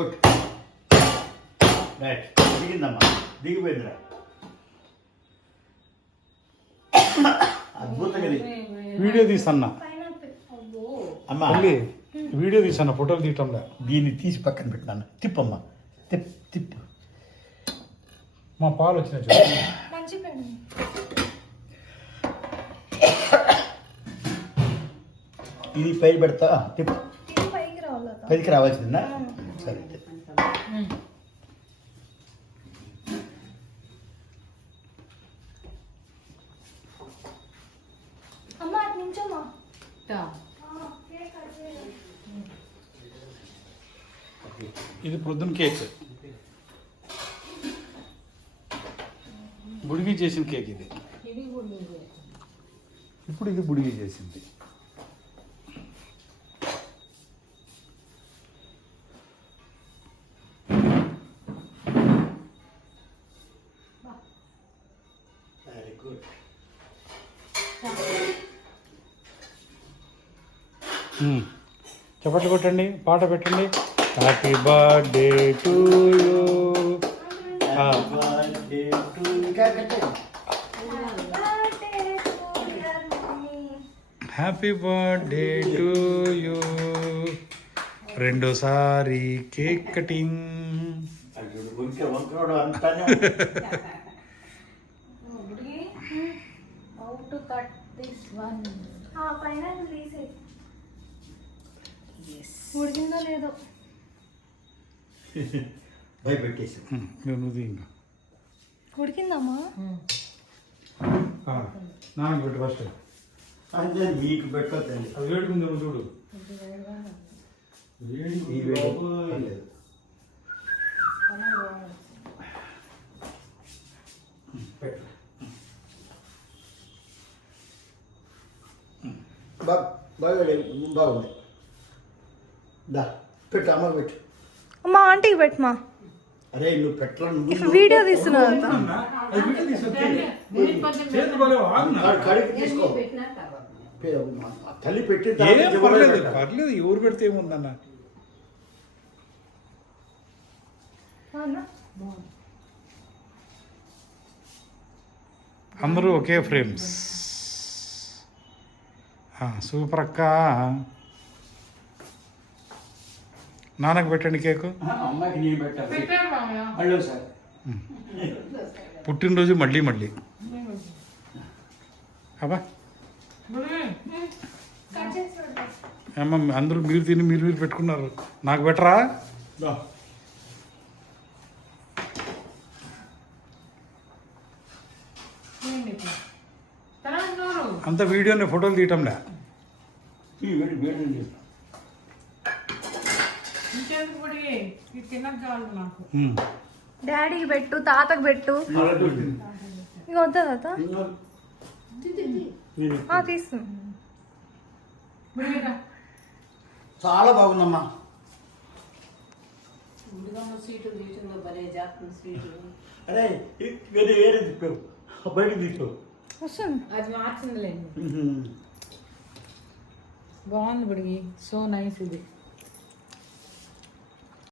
కొట్టు. రైట్, దిగిందమ్మా, దిగిపోయిందిరా. అద్భుతంగా వీడియో తీసన్నా అమ్మా, వీడియో తీసన్నా, ఫోటోలు తీయటంలే. దీన్ని తీసి పక్కన పెట్టినాను. తిప్పమ్మా, తిప్పు. మా పాలు వచ్చినాయి. ఇది పై పెడతా. తిప్పు. పైకి రావాల్సిందా? సరే. ఇది ప్రొద్దున కేక్, బుడిగి చేసిన కేక్ ఇది. ఇప్పుడు ఇది బుడిగి చేసింది. Very good. చప్పట్లు కొట్టండి, పాట పెట్టండి. Happy birthday to you. Happy birthday to you. రెండోసారి కేక్ కటింగ్. ఉడికిందో లేదో భయపెట్టేసి ఇంకా ఉడికిందమ్మా. నాన్నకి పెట్టు ఫస్ట్. అంటే మీకు పెట్టండి. అది వేడుకుందేమో చూడు. బాగుంది. దా పెట్టు, అమ్మకి పెట్టు. అమ్మా ఆంటీకి పెట్టమా. అరే నువ్వు పెట్టరా, వీడియో తీస్తున్నా. కడిగి తీసుకో. తల్లి పెట్టి పర్లేదు, ఎవరు పెడితే ఏముందన్న. అందరూ ఒకే ఫ్రేమ్స్. సూపర్ అక్క. నాన్నకు పెట్టండి కేకు. అమ్మాయికి నేను పెట్టాను. సార్ పుట్టినరోజు మళ్ళీ అబ్బా. అమ్మ అందరూ మీరు తిని మీరు పెట్టుకున్నారు, నాకు బెటరా? అంత వీడియోని ఫోటోలు తీయటంలే. డాడీకి పెట్టు, తాతకు పెట్టు. ఇక వద్దా తాత? తీసు. చాలా బాగుందమ్మా. అరే వేరే తిప్పావు, బయట తిప్పావు. అది మార్చిందిలేండి. బాగుంది బుడిగి, సో నైస్ ఇది.